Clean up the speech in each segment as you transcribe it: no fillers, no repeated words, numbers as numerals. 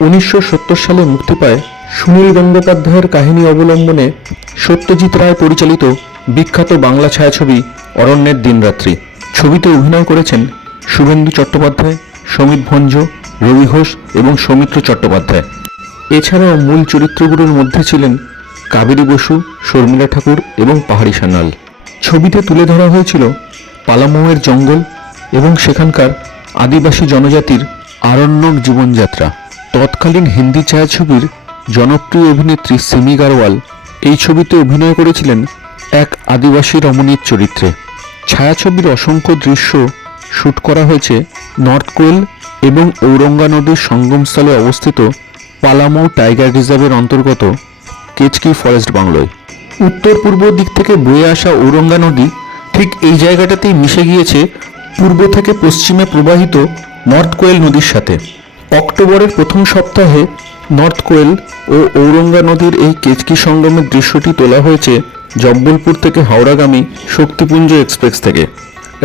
1970 সালে মুক্তি পায় সুনীল গঙ্গোপাধ্যায়ের কাহিনী অবলম্বনে সত্যজিৎ রায় পরিচালিত বিখ্যাত বাংলা ছায়াছবি অরণ্যের দিনরাত্রি। ছবিতে অভিনয় করেছেন শুভেন্দু চট্টোপাধ্যায়, সমীর ভঞ্জ, রবি ঘোষ এবং সৌমিত্র চট্টোপাধ্যায়। এছাড়াও মূল চরিত্রগুলোর মধ্যে ছিলেন কাবেরী বসু, শর্মিলা ঠাকুর এবং পাহাড়ি সান্যাল। ছবিতে তুলে ধরা হয়েছিল পালামৌয়ের জঙ্গল এবং সেখানকার আদিবাসী জনজাতির আরণ্যক জীবনযাত্রা। তৎকালীন হিন্দি ছায়াছবির জনপ্রিয় অভিনেত্রী সিমি গারওয়াল এই ছবিতে অভিনয় করেছিলেন এক আদিবাসী রমণীর চরিত্রে। ছায়াছবির অসংখ্য দৃশ্য শ্যুট করা হয়েছে নর্থ কোয়েল এবং ঔরঙ্গা নদীর সঙ্গমস্থলে অবস্থিত পালামৌ টাইগার রিজার্ভের অন্তর্গত কেচকি ফরেস্ট বাংলোয়। উত্তর পূর্ব দিক থেকে বয়ে আসা ঔরঙ্গা নদী ঠিক এই জায়গাটাতেই মিশে গিয়েছে পূর্ব থেকে পশ্চিমে প্রবাহিত নর্থ কোয়েল নদীর সাথে। অক্টোবরের প্রথম সপ্তাহে নর্থ কোয়েল ও ঔরঙ্গা নদীর এই কেচকি সঙ্গমের দৃশ্যটি তোলা হয়েছে জব্বলপুর থেকে হাওড়াগামী শক্তিপুঞ্জ এক্সপ্রেস থেকে।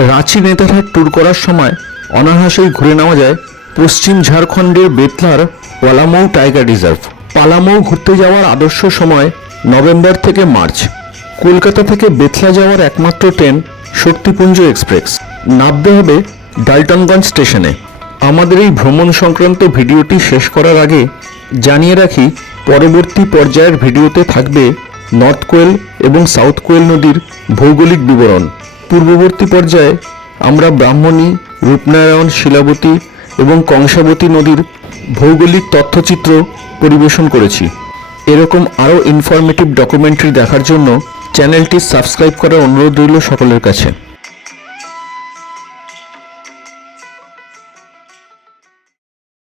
রাঁচি নেতারহাট ট্যুর করার সময় অনায়াসেই ঘুরে নেওয়া যায় পশ্চিম ঝাড়খণ্ডের বেতলার পালামৌ টাইগার রিজার্ভ। পালামৌ ঘুরতে যাওয়ার আদর্শ সময় নভেম্বর থেকে মার্চ। কলকাতা থেকে বেতলা যাওয়ার একমাত্র ট্রেন শক্তিপুঞ্জ এক্সপ্রেস। নামতে হবে ডাল্টনগঞ্জ স্টেশনে। আমাদের এই ভ্রমণ সংক্রান্ত ভিডিওটি শেষ করার আগে জানিয়ে রাখি, পরবর্তী পর্যায়ের ভিডিওতে থাকবে নর্থ কোয়েল এবং সাউথ কোয়েল নদীর ভৌগোলিক বিবরণ। পূর্ববর্তী পর্যায়ে আমরা ব্রাহ্মণী, রূপনারায়ণ, শিলাবতী এবং কংসাবতী নদীর ভৌগোলিক তথ্যচিত্র পরিবেশন করেছি। এরকম আরও ইনফরমেটিভ ডকুমেন্টারি দেখার জন্য চ্যানেলটি সাবস্ক্রাইব করার অনুরোধ রইল সকলের কাছে।